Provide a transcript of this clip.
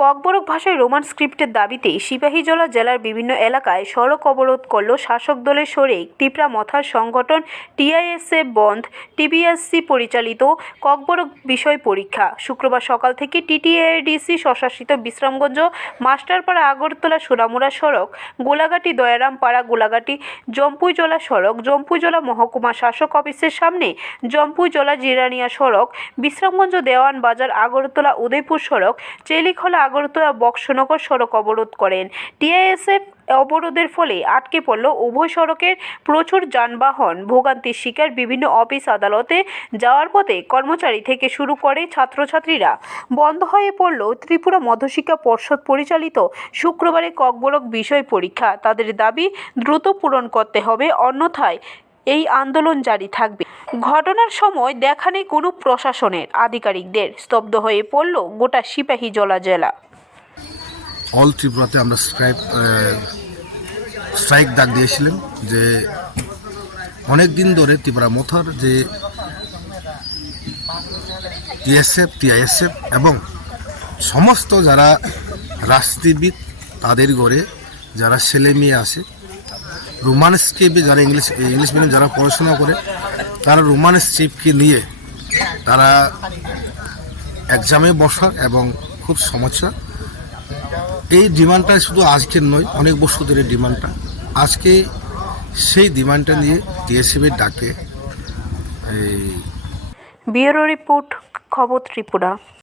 ককবরক ভাষায় রোমান স্ক্রিপ্টের দাবিতে সিপাহীজলা জেলার বিভিন্ন এলাকায় সড়ক অবরোধ করল শাসক দলের শরিক তিপ্রা মথার সংগঠন টিআইএসএফ বন্ধ, টিবিএসসি পরিচালিত ককবরক বিষয় পরীক্ষা। শুক্রবার সকাল থেকে টিটিএডিসি স্বশাসিত বিশ্রামগঞ্জ, মাস্টারপাড়া, আগরতলা, সোনামুড়া সড়ক, গোলাঘাটি, দয়ারামপাড়া, গোলাঘাটি, জম্পুইজলা সড়ক, জম্পুইজলা মহকুমা শাসক অফিসের সামনে জম্পুইজলা জিরানিয়া সড়ক, বিশ্রামগঞ্জ দেওয়ান বাজার, আগরতলা উদয়পুর সড়ক, চেলিখলা আগরতলা বক্সনগর সড়ক অবরোধ করেন। টিআইএসএফ অবরোধের ফলে আটকে পড়ল উভয় সড়কের প্রচুর যানবাহন। ভোগান্তির শিকার বিভিন্ন অফিস আদালতে যাওয়ার পথে কর্মচারী থেকে শুরু করে ছাত্রছাত্রীরা। বন্ধ হয়ে পড়ল ত্রিপুরা মধ্যশিক্ষা পর্ষদ পরিচালিত শুক্রবারে ককবরক বিষয় পরীক্ষা। তাদের দাবি, দ্রুত পূরণ করতে হবে। অন্যথায় এই আন্দোলন জারি থাকবে। ঘটনার সময় দেখা নেই কোনো প্রশাসনের। আধিকারিকদের স্তব্ধ হয়ে পড়ল গোটা সিপাহী জলা জেলা। অল ত্রিপুরাতে আমরা স্ট্রাইক স্ট্রাইক ডাক দিয়েছিলাম যে অনেক দিন ধরে ত্রিপুরা মথার যে টিএসএফ টিআইএসএফ এবং সমস্ত যারা রাজনীতিবিদ তাদের ঘরে যারা ছেলে মেয়ে আসে রোমান স্ক্রিপ্টে যারা ইংলিশ ইংলিশ মিডিয়াম যারা পড়াশোনা করে, তারা রোমান স্ক্রিপ্টকে নিয়ে তারা এক্সামে বসা এবং খুব সমস্যা। এই ডিমান্ডটা শুধু আজকের নয়, অনেক বছর ধরে ডিমান্ডটা আজকে সেই ডিমান্ডটা নিয়ে টিএসএফের ডাকে এই ব্যুরো রিপোর্ট, খবর ত্রিপুরা।